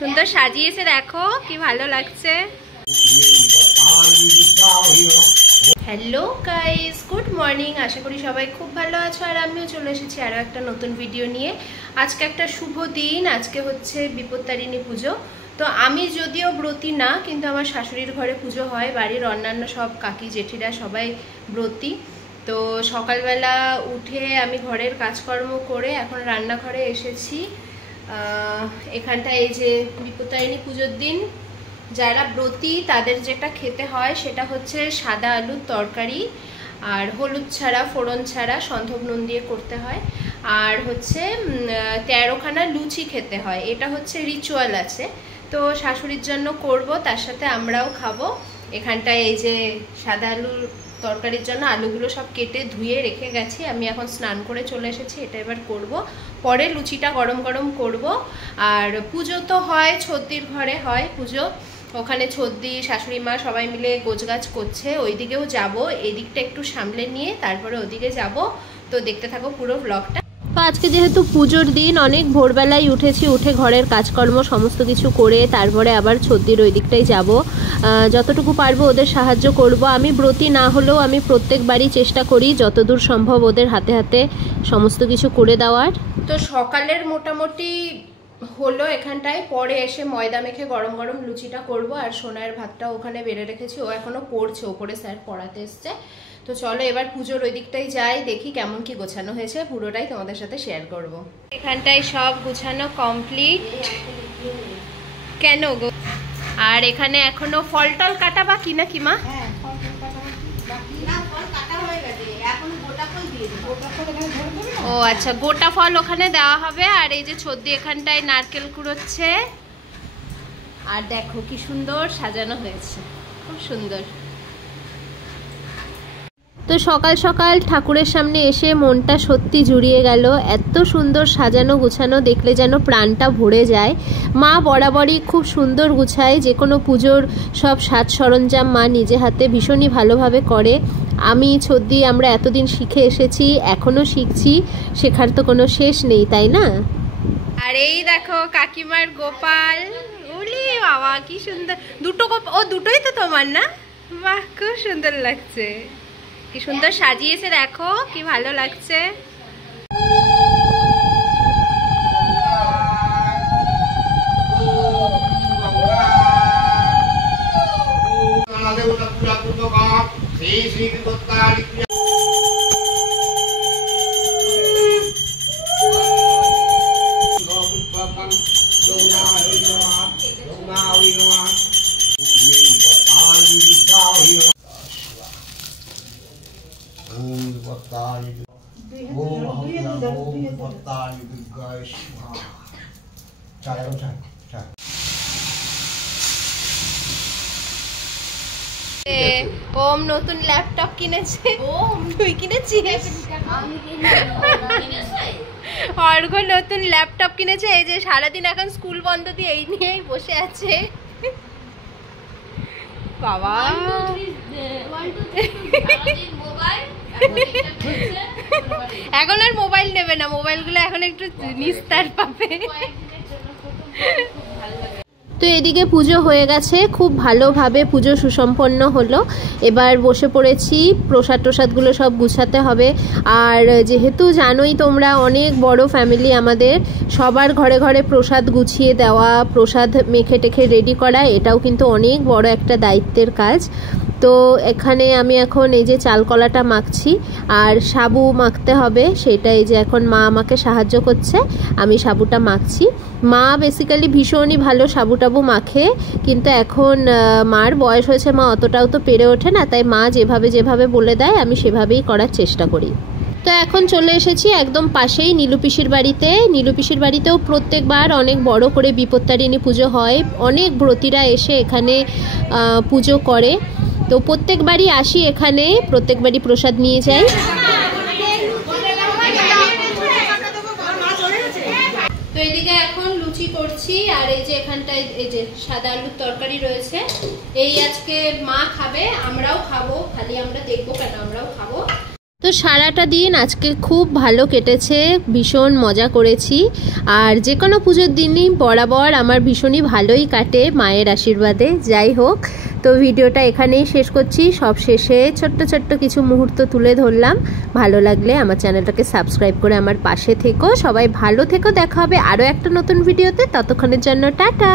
সুন্দর সাজিয়েছে, দেখো কি ভালো লাগছে। Hello guys, good morning. আশা করি সবাই খুব ভালো আছো, আর আমিও চলে এসেছি আরও একটা নতুন ভিডিও নিয়ে। আজকে একটা শুভ দিন, আজকে হচ্ছে বিপত্তারিণী পুজো। তো আমি যদিও ব্রতী না, কিন্তু আমার শাশুড়ির ঘরে পুজো হয়, বাড়ির অন্যান্য সব কাকি জেঠিরা সবাই ব্রতী। তো সকালবেলা উঠে আমি ঘরের কাজকর্ম করে এখন রান্নাঘরে এসেছি। এখানটায় এই যে বিপত্তারিণী পুজোর দিন যারা ব্রতী তাদের যেটা খেতে হয় সেটা হচ্ছে সাদা আলুর তরকারি, আর হলুদ ছাড়া ফোড়ন ছাড়া সন্ধব নুন দিয়ে করতে হয়, আর হচ্ছে 13খানা লুচি খেতে হয়। এটা হচ্ছে রিচুয়াল আছে, তো শাশুড়ির জন্য করব, তার সাথে আমরাও খাবো। এখানটায় এই যে সাদা আলুর তরকারির জন্য আলুগুলো সব কেটে ধুয়ে রেখে গেছি, আমি এখন স্নান করে চলে এসেছি। এটা এবার করব, পরে লুচিটা গরম গরম করব। আর পুজো তো হয়, ছদ্দির ঘরে হয় পুজো, ওখানে ছদ্দি শাশুড়ি মা সবাই মিলে গোছগাছ করছে, ওইদিকেও যাব। এই দিকটা একটু সামলে নিয়ে তারপরে ওদিকে যাব, তো দেখতে থাকো পুরো ব্লগটা। তো আজকে যেহেতু পুজোর দিন, অনেক ভোরবেলায় উঠেছি, উঠে ঘরের কাজকর্ম সমস্ত কিছু করে তারপরে আবার ছদ্দির ওই দিকটাই যাব। যতটুকু পারবো ওদের সাহায্য করব। আমি ব্রতী না হলেও আমি প্রত্যেকবারই চেষ্টা করি যতদূর সম্ভব ওদের হাতে হাতে সমস্ত কিছু করে দেওয়ার। তো সকালের মোটামুটি হলো এখানটায়, পরে এসে ময়দা মেখে গরম গরম লুচিটা করব। আর সোনার ভাতটা ওখানে বেড়ে রেখেছি, ও এখনো পড়ছে, ওপরে স্যার পড়াতে এসছে। তো চলো এবার পুজোর ওই দিকটাই যাই, দেখি কেমন কি গোছানো হয়েছে, পুরোটাই তোমাদের সাথে শেয়ার করব। এখানটায় সব গোছানো কমপ্লিট। কেন গো? আর এখানে এখনো ফল টল কাটা বাকি নাকি মা? ও আচ্ছা, গোটা ফল ওখানে দেওয়া হবে। আর এই যে ছদ্দি এখানটায় নারকেল কুড়োচ্ছে, আর দেখো কি সুন্দর সাজানো হয়েছে, খুব সুন্দর। তো সকাল সকাল ঠাকুরের সামনে এসে মনটা সত্যি জুড়িয়ে গেল। এত সুন্দর সাজানো গুছানো দেখলে যেন প্রাণটা ভরে যায়। মা বরাবরই খুব সুন্দর গুছায়, যে কোনো পুজোর সব সাজ সরঞ্জাম মা নিজে হাতে ভীষণই ভালোভাবে করে। আমি ছদ্দি আমরা এতদিন শিখে এসেছি, এখনো শিখছি, শেখার তো কোনো শেষ নেই, তাই না? আর এই দেখো কাকিমার গোপাল, ওলি বাবা কি সুন্দর, দুটো ও দুটোই তো তোমার না? বাহ, খুব সুন্দর লাগছে, কি সুন্দর সাজিয়েছে, দেখো কি ভালো লাগছে। ওম নতুন ল্যাপটপ কিনেছে। ওম তুই কিনেছিস? অর্ঘ নতুন ল্যাপটপ কিনেছে, এই যে সারাদিন এখন স্কুল বন্ধ দিয়ে এই নিয়েই বসে আছে। বাবা এখন আর মোবাইল নেবে না, মোবাইলগুলো এখন একটু নিস্তার পাবে। তো এদিকে পুজো হয়ে গেছে, খুব ভালোভাবে পুজো সুসম্পন্ন হলো। এবার বসে পড়েছি, প্রসাদ টোসাদগুলো সব গুছাতে হবে। আর যেহেতু জানোই তোমরা অনেক বড় ফ্যামিলি আমাদের, সবার ঘরে ঘরে প্রসাদ গুছিয়ে দেওয়া, প্রসাদ মেখে টেখে রেডি করা, এটাও কিন্তু অনেক বড় একটা দায়িত্বের কাজ। তো এখানে আমি এখন এই যে চাল কলাটা মাখছি, আর সাবু মাখতে হবে, সেটা এই যে এখন মা আমাকে সাহায্য করছে, আমি সাবুটা মাখছি। মা বেসিক্যালি ভীষণই ভালো সাবু টাবু মাখে, কিন্তু এখন মার বয়স হয়েছে, মা অতটাও তো পেরে ওঠে না, তাই মা যেভাবে যেভাবে বলে দেয় আমি সেভাবেই করার চেষ্টা করি। তো এখন চলে এসেছি একদম পাশেই নীলু পিসির বাড়িতে। নীলু পিসির বাড়িতেও প্রত্যেকবার অনেক বড় করে বিপত্তারিণী পুজো হয়, অনেক ব্রতীরা এসে এখানে পুজো করে। তো প্রত্যেকবারই আসি এখানে, প্রত্যেকবারই প্রসাদ নিয়ে যাই। তো এদিকে এখন লুচি করছি, আর এই যে এখানটায় এই যে সাদা আলুর তরকারি রয়েছে, এই আজকে মা খাবে, আমরাও খাবো, খালি আমরা দেখবো কেন, আমরাও খাবো। তো সারাটা দিন আজকে খুব ভালো কেটেছে, ভীষণ মজা করেছি। আর যে কোনো পুজোর দিনই বরাবর আমার ভীষণই ভালোই কাটে মায়ের আশীর্বাদে। যাই হোক, তো ভিডিওটা এখানেই শেষ করছি। সব শেষে ছোট্ট ছোট্ট কিছু মুহূর্ত তুলে ধরলাম। ভালো লাগলে আমার চ্যানেলটাকে সাবস্ক্রাইব করে আমার পাশে থেকো। সবাই ভালো থেকো, দেখা হবে আরও একটা নতুন ভিডিওতে। ততক্ষণের জন্য টাটা।